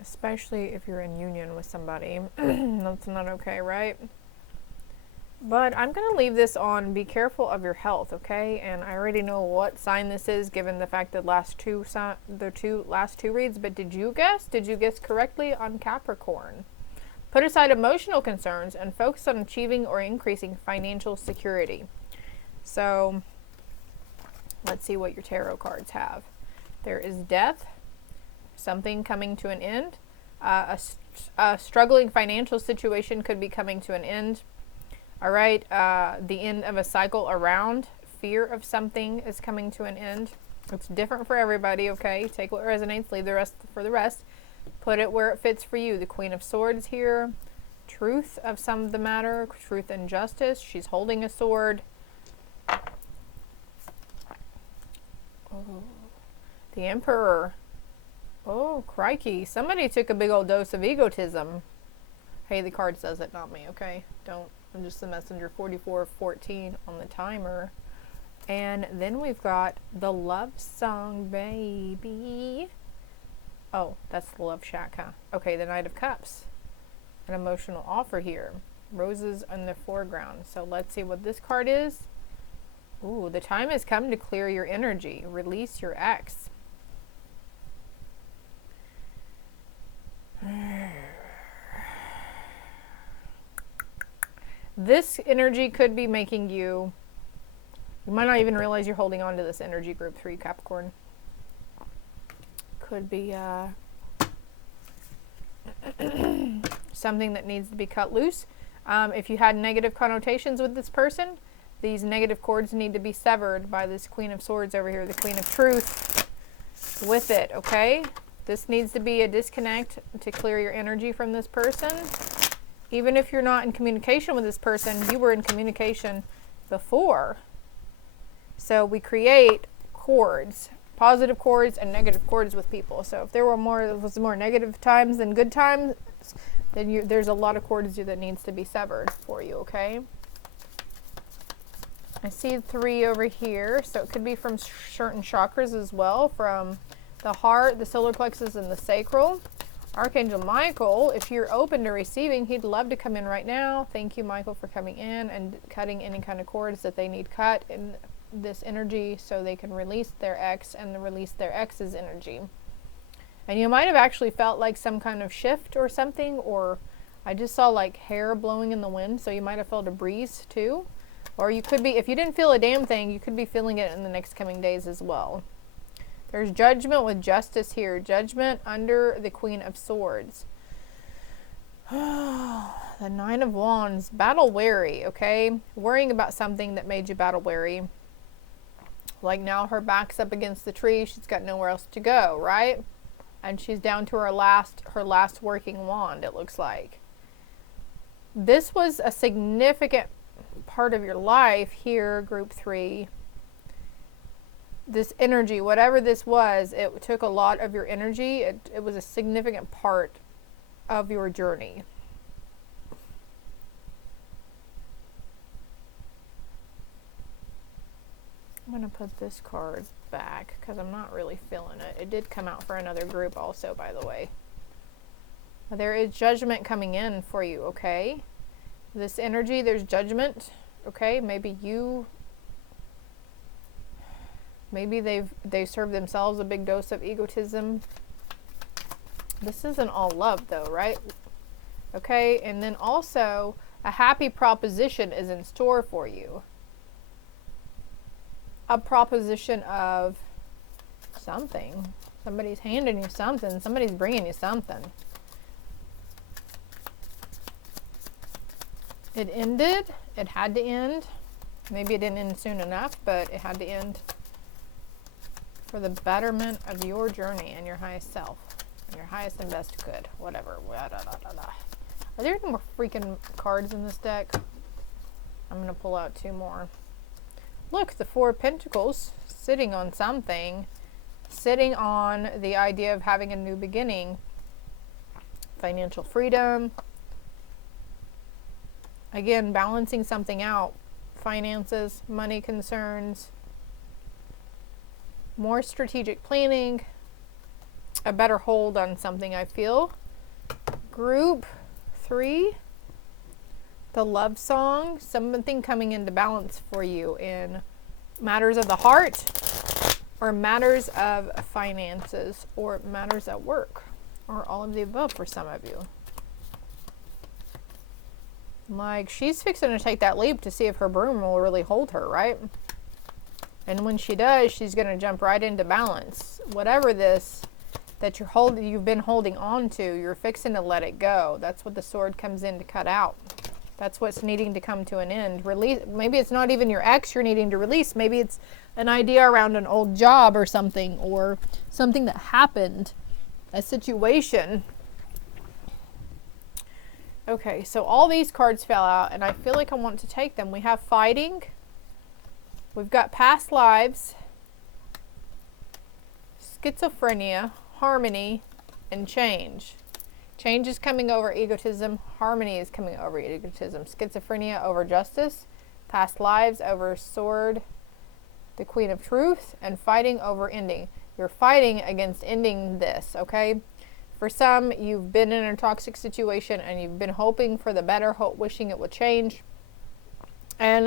Especially if you're in union with somebody. That's not okay, right? But I'm going to leave this on be careful of your health, okay? And I already know what sign this is given the fact that last two reads, but did you guess? Did you guess correctly on Capricorn? Put aside emotional concerns and focus on achieving or increasing financial security. So let's see what your tarot cards have. There is death, something coming to an end. A struggling financial situation could be coming to an end. All right, the end of a cycle around. Fear of something is coming to an end. It's different for everybody, okay? Take what resonates, leave the rest for the rest. Put it where it fits for you. The Queen of Swords here. Truth of some of the matter. Truth and justice. She's holding a sword. Oh, the Emperor. Oh, crikey. Somebody took a big old dose of egotism. Hey, the card says it, not me, okay? I'm just the messenger. 4414 on the timer. And then we've got the love song, baby. Oh, that's the love shack, huh? Okay, the Knight of Cups. An emotional offer here. Roses in the foreground. So let's see what this card is. Ooh, the time has come to clear your energy. Release your ex. This energy could be making you might not even realize you're holding on to this energy, group 3 Capricorn. Could be something that needs to be cut loose. If you had negative connotations with this person, these negative cords need to be severed by this Queen of Swords over here, the Queen of Truth with it, okay? This needs to be a disconnect to clear your energy from this person. Even if you're not in communication with this person, you were in communication before. So we create cords, positive cords and negative cords with people. So if there was more negative times than good times, then there's a lot of cords that needs to be severed for you, okay? I see 3 over here, so it could be from certain chakras as well, from the heart, the solar plexus, and the sacral. Archangel Michael, if you're open to receiving, he'd love to come in right now. Thank you, Michael, for coming in and cutting any kind of cords that they need cut in this energy so they can release their ex and release their ex's energy. And you might have actually felt like some kind of shift or something, or I just saw like hair blowing in the wind, so you might have felt a breeze too. Or you could be, if you didn't feel a damn thing, you could be feeling it in the next coming days as well. There's judgment with justice here. Judgment under the Queen of Swords. The Nine of Wands. Battle weary, okay? Worrying about something that made you battle weary. Like now her back's up against the tree. She's got nowhere else to go, right? And she's down to her last working wand, it looks like. This was a significant part of your life here, group 3. This energy, whatever this was, it took a lot of your energy. It was a significant part of your journey. I'm going to put this card back because I'm not really feeling it. It did come out for another group also, by the way. There is judgment coming in for you, okay? This energy, there's judgment, okay? Maybe they've served themselves a big dose of egotism. This isn't all love though, right? Okay, and then also a happy proposition is in store for you. A proposition of something. Somebody's handing you something. Somebody's bringing you something. It ended. It had to end. Maybe it didn't end soon enough, but it had to end for the betterment of your journey and your highest self. And your highest and best good. Whatever. Are there any more freaking cards in this deck? I'm going to pull out 2 more. Look, the 4 of Pentacles sitting on something. Sitting on the idea of having a new beginning. Financial freedom. Again, balancing something out. Finances, money concerns. More strategic planning. A better hold on something, I feel. Group 3. The love song. Something coming into balance for you in matters of the heart, or matters of finances, or matters at work, or all of the above for some of you. Like, she's fixing to take that leap to see if her broom will really hold her, right? And when she does, she's going to jump right into balance. Whatever this that you've been holding on to, you're fixing to let it go. That's what the sword comes in to cut out. That's what's needing to come to an end. Release. Maybe it's not even your ex you're needing to release. Maybe it's an idea around an old job or something that happened, a situation. Okay, so all these cards fell out, and I feel like I want to take them. We have fighting. We've got past lives, schizophrenia, harmony, and change. Change is coming over egotism. Harmony is coming over egotism. Schizophrenia over justice. Past lives over sword, the Queen of Truth, and fighting over ending. You're fighting against ending this, okay? For some, you've been in a toxic situation and you've been hoping for the better, wishing it would change. And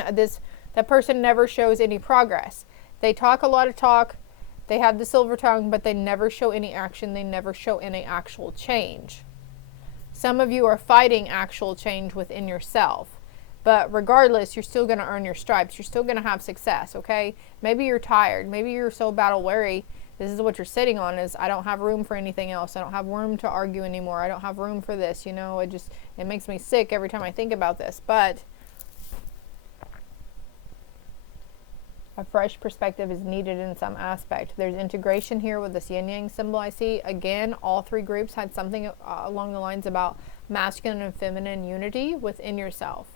that person never shows any progress. They talk a lot of talk. They have the silver tongue, but they never show any action. They never show any actual change. Some of you are fighting actual change within yourself. But regardless, you're still going to earn your stripes. You're still going to have success, okay? Maybe you're tired. Maybe you're so battle weary. This is what you're sitting on, is I don't have room for anything else. I don't have room to argue anymore. I don't have room for this. You know, it makes me sick every time I think about this. But a fresh perspective is needed in some aspect. There's integration here with this yin yang symbol I see. Again, all three groups had something along the lines about masculine and feminine unity within yourself.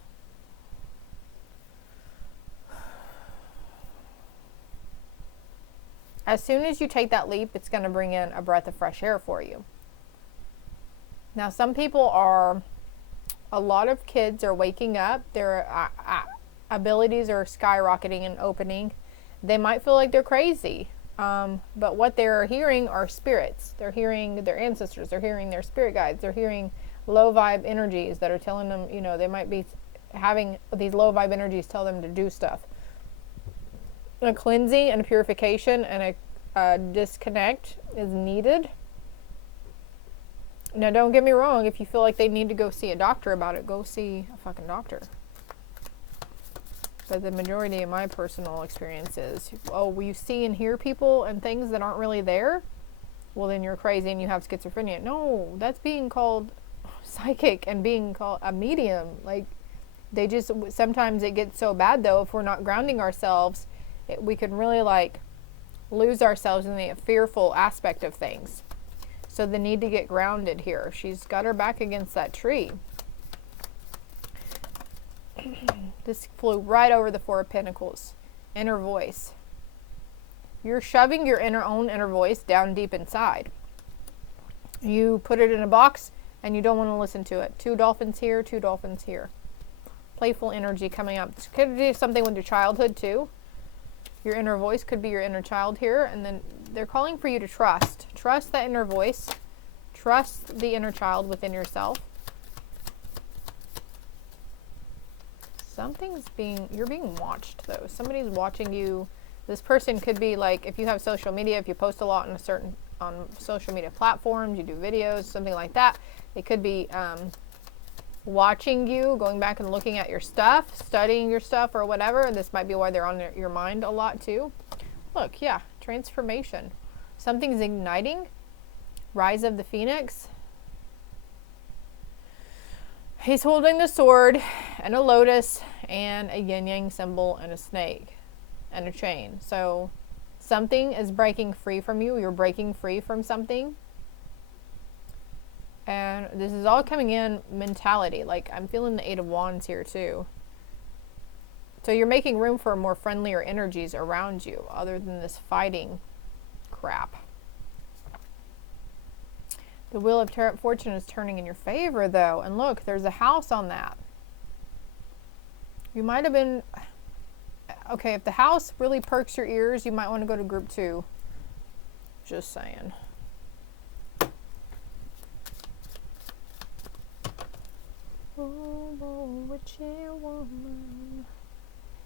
As soon as you take that leap, it's going to bring in a breath of fresh air for you. Now, some people are, a lot of kids are waking up. Their abilities are skyrocketing and opening. They might feel like they're crazy, but what they're hearing are spirits. They're hearing their ancestors. They're hearing their spirit guides. They're hearing low vibe energies that are telling them, you know, they might be having these low vibe energies tell them to do stuff. A cleansing and a purification and a disconnect is needed. Now, don't get me wrong. If you feel like they need to go see a doctor about it, go see a fucking doctor. But the majority of my personal experience is, oh, you see and hear people and things that aren't really there? Well, then you're crazy and you have schizophrenia. No, that's being called psychic and being called a medium. Like, they just, sometimes it gets so bad, though, if we're not grounding ourselves, we can really like lose ourselves in the fearful aspect of things. So the need to get grounded here. She's got her back against that tree. This flew right over the Four of Pentacles. Inner voice. You're shoving your own inner voice down deep inside. You put it in a box and you don't want to listen to it. 2 dolphins here, 2 dolphins here. Playful energy coming up. This could do something with your childhood too. Your inner voice could be your inner child here. And then they're calling for you to trust. Trust that inner voice. Trust the inner child within yourself. You're being watched though. Somebody's watching you. This person could be like, if you have social media, if you post a lot on social media platforms, you do videos, something like that. They could be watching you, going back and looking at your stuff, studying your stuff or whatever. This might be why they're on your mind a lot too. Look, yeah, transformation. Something's igniting. Rise of the Phoenix. He's holding the sword and a lotus and a yin-yang symbol and a snake and a chain. So something is breaking free from you. You're breaking free from something. And this is all coming in mentality. Like, I'm feeling the 8 of Wands here too. So you're making room for more friendlier energies around you other than this fighting crap. The Wheel of Fortune is turning in your favor, though. And look, there's a house on that. You might have been... Okay, if the house really perks your ears, you might want to go to group 2. Just saying.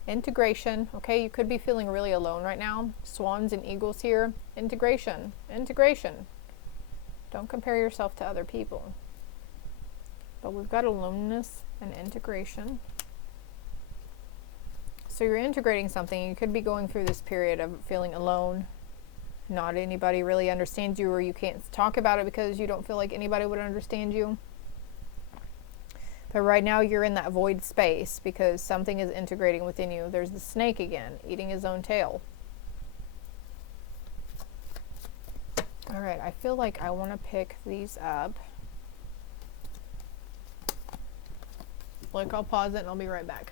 Integration. Okay, you could be feeling really alone right now. Swans and eagles here. Integration. Integration. Don't compare yourself to other people. But we've got aloneness and integration. So you're integrating something. You could be going through this period of feeling alone. Not anybody really understands you, or you can't talk about it because you don't feel like anybody would understand you. But right now you're in that void space because something is integrating within you. There's the snake again, eating his own tail. All right, I feel like I want to pick these up. Look, I'll pause it and I'll be right back.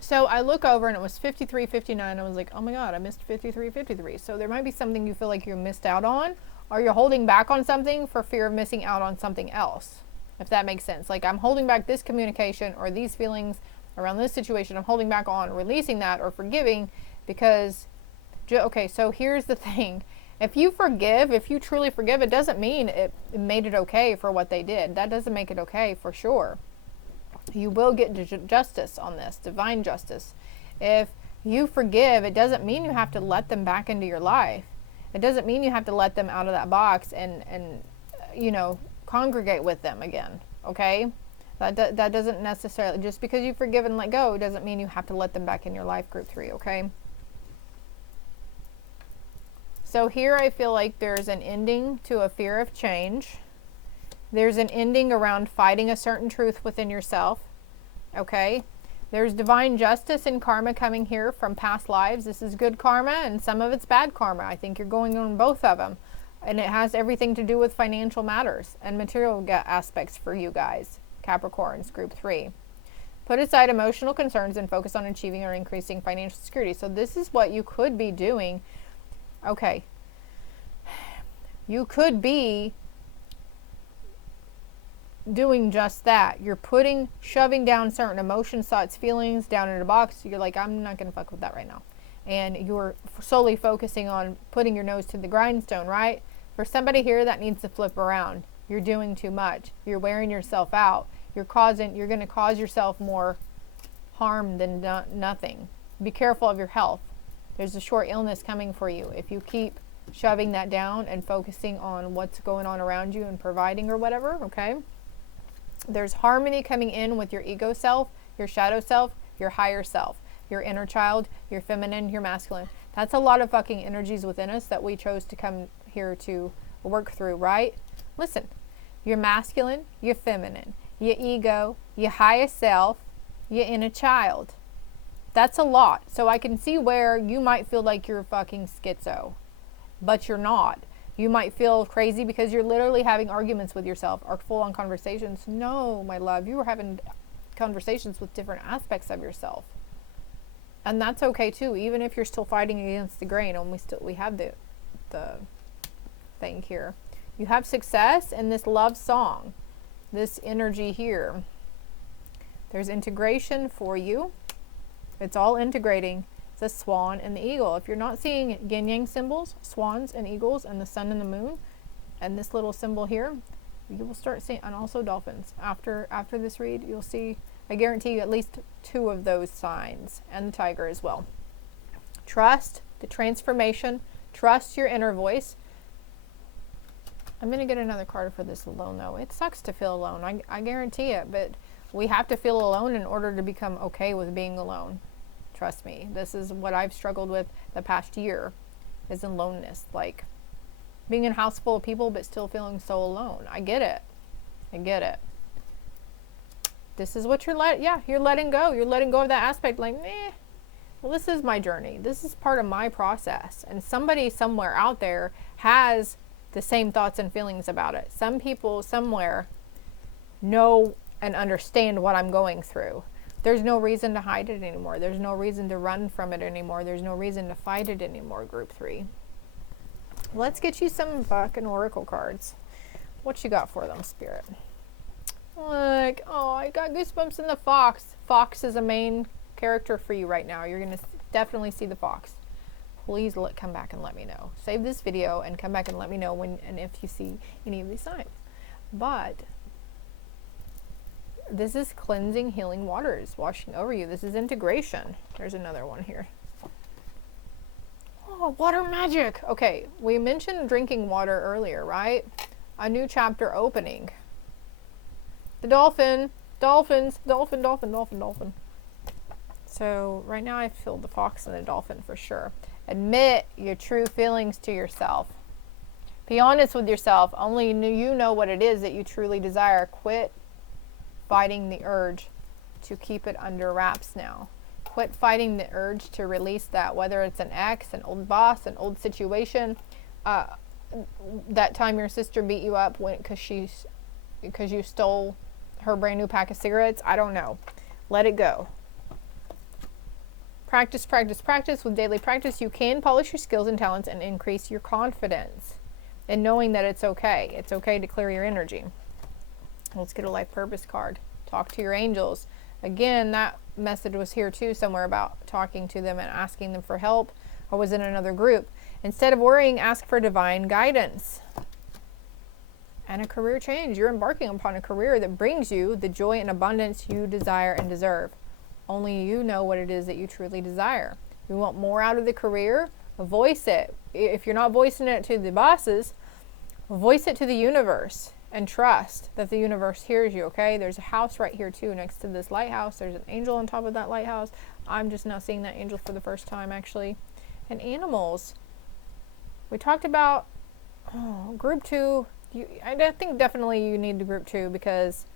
So I look over and it was 53, 59. I was like, oh my God, I missed 53, 53. So there might be something you feel like you missed out on, or you're holding back on something for fear of missing out on something else, if that makes sense. Like, I'm holding back this communication or these feelings around this situation. I'm holding back on releasing that or forgiving because... Okay, so here's the thing. If you forgive, if you truly forgive, it doesn't mean it made it okay for what they did. That doesn't make it okay for sure. You will get justice on this, divine justice. If you forgive, it doesn't mean you have to let them back into your life. It doesn't mean you have to let them out of that box and you know, congregate with them again, okay? That doesn't necessarily, just because you forgive and let go, doesn't mean you have to let them back in your life, group 3, okay? So here I feel like there's an ending to a fear of change. There's an ending around fighting a certain truth within yourself. Okay? There's divine justice and karma coming here from past lives. This is good karma and some of it's bad karma. I think you're going on both of them. And it has everything to do with financial matters and material aspects for you guys, Capricorns, group 3. Put aside emotional concerns and focus on achieving or increasing financial security. So this is what you could be doing. Okay. You could be doing just that. You're shoving down certain emotions, thoughts, feelings down in a box. You're like, I'm not going to fuck with that right now. And you're solely focusing on putting your nose to the grindstone, right? For somebody here, that needs to flip around. You're doing too much. You're wearing yourself out. You're going to cause yourself more harm than nothing. Be careful of your health. There's a short illness coming for you. If you keep shoving that down and focusing on what's going on around you and providing or whatever, okay? There's harmony coming in with your ego self, your shadow self, your higher self, your inner child, your feminine, your masculine. That's a lot of fucking energies within us that we chose to come here to work through, right? Listen, your masculine, your feminine, your ego, your highest self, your inner child. That's a lot. So I can see where you might feel like you're fucking schizo, but you're not. You might feel crazy because you're literally having arguments with yourself or full-on conversations. No, my love, you were having conversations with different aspects of yourself. And that's okay too, even if you're still fighting against the grain, and we have the thing here. You have success in this love song, this energy here. There's integration for you. It's all integrating the swan and the eagle. If you're not seeing yin yang symbols, swans and eagles and the sun and the moon, and this little symbol here, you will start seeing, and also dolphins. After this read, you'll see, I guarantee you, at least 2 of those signs, and the tiger as well. Trust the transformation. Trust your inner voice. I'm going to get another card for this alone, though. It sucks to feel alone. I guarantee it, but we have to feel alone in order to become okay with being alone. Trust me. This is what I've struggled with the past year, is aloneness. Like, being in a house full of people, but still feeling so alone. I get it. I get it. This is what you're you're letting go. You're letting go of that aspect, like, meh. Well, this is my journey. This is part of my process. And somebody somewhere out there has the same thoughts and feelings about it. Some people somewhere know and understand what I'm going through. There's no reason to hide it anymore. There's no reason to run from it anymore. There's no reason to fight it anymore, group 3. Let's get you some fucking oracle cards. What you got for them, Spirit? Look, oh, I got goosebumps in the fox. Fox is a main character for you right now. You're going to definitely see the fox. Please come back and let me know. Save this video and come back and let me know when and if you see any of these signs. But this is cleansing, healing waters washing over you. This is integration. There's another one here. Oh, water magic. Okay, we mentioned drinking water earlier, right? A new chapter opening. The dolphin, dolphins, dolphin, dolphin, dolphin, dolphin. So right now I feel the fox and the dolphin for sure. Admit your true feelings to yourself. Be honest with yourself. Only you know what it is that you truly desire. Quit fighting the urge to keep it under wraps now. Quit fighting the urge to release that, whether it's an ex, an old boss, an old situation, that time your sister beat you up because you stole her brand new pack of cigarettes. I don't know. Let it go. Practice, practice, practice. With daily practice, you can polish your skills and talents and increase your confidence in knowing that it's okay. It's okay to clear your energy. Let's get a life purpose card. Talk to your angels. Again, that message was here too, somewhere about talking to them and asking them for help, or was in another group. Instead of worrying, ask for divine guidance. And a career change. You're embarking upon a career that brings you the joy and abundance you desire and deserve. Only you know what it is that you truly desire. You want more out of the career? Voice it. If you're not voicing it to the bosses, voice it to the universe. And trust that the universe hears you, okay? There's a house right here too next to this lighthouse. There's an angel on top of that lighthouse. I'm just now seeing that angel for the first time, actually. And animals. We talked about group 2. I think definitely you need the group 2 because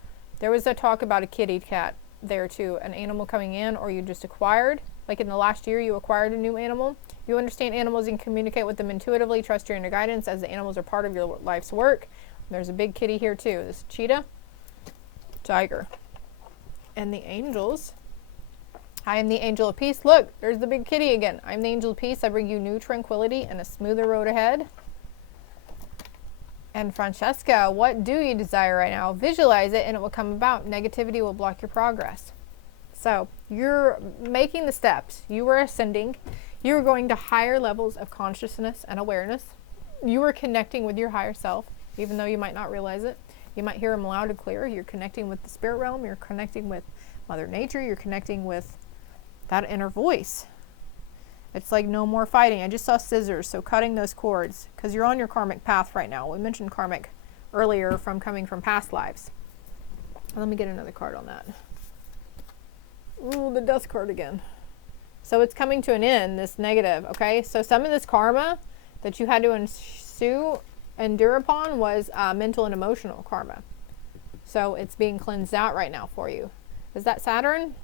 there was a talk about a kitty cat there too, an animal coming in, or you just acquired, like in the last year you acquired a new animal. You understand animals and communicate with them intuitively, trust your inner guidance as the animals are part of your life's work. There's a big kitty here too. This cheetah, tiger, and the angels. I am the angel of peace. Look, there's the big kitty again. I'm the angel of peace. I bring you new tranquility and a smoother road ahead. And Francesca, what do you desire right now? Visualize it and it will come about. Negativity will block your progress. So you're making the steps. You are ascending. You are going to higher levels of consciousness and awareness. You are connecting with your higher self, even though you might not realize it. You might hear him loud and clear. You're connecting with the spirit realm. You're connecting with Mother Nature. You're connecting with that inner voice. It's like no more fighting. I just saw scissors, so cutting those cords, because you're on your karmic path right now. We mentioned karmic earlier from coming from past lives. Let me get another card on that. Ooh, the Death card again. So it's coming to an end, this negative, okay? So some of this karma that you had to endure upon was mental and emotional karma. So it's being cleansed out right now for you. Is that Saturn?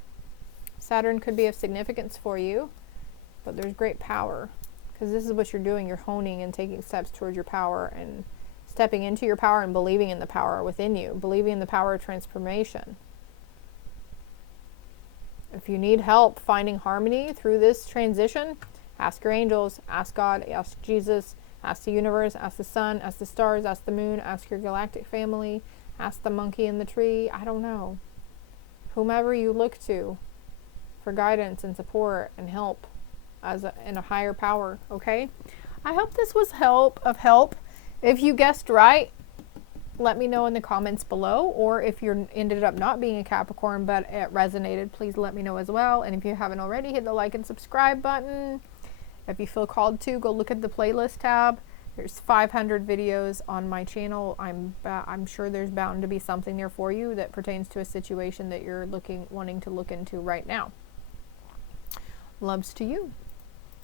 Saturn could be of significance for you. But there's great power, because this is what you're doing. You're honing and taking steps towards your power and stepping into your power and believing in the power within you, believing in the power of transformation. If you need help finding harmony through this transition, ask your angels, ask God, ask Jesus, ask the universe, ask the sun, ask the stars, ask the moon, ask your galactic family, ask the monkey in the tree. I don't know. Whomever you look to for guidance and support and help in a higher power, okay? I hope this was of help. If you guessed right, let me know in the comments below, or if you ended up not being a Capricorn but it resonated, please let me know as well. And if you haven't already, hit the like and subscribe button. If you feel called to, go look at the playlist tab. There's 500 videos on my channel. I'm sure there's bound to be something there for you that pertains to a situation that you're wanting to look into right now. Loves to you.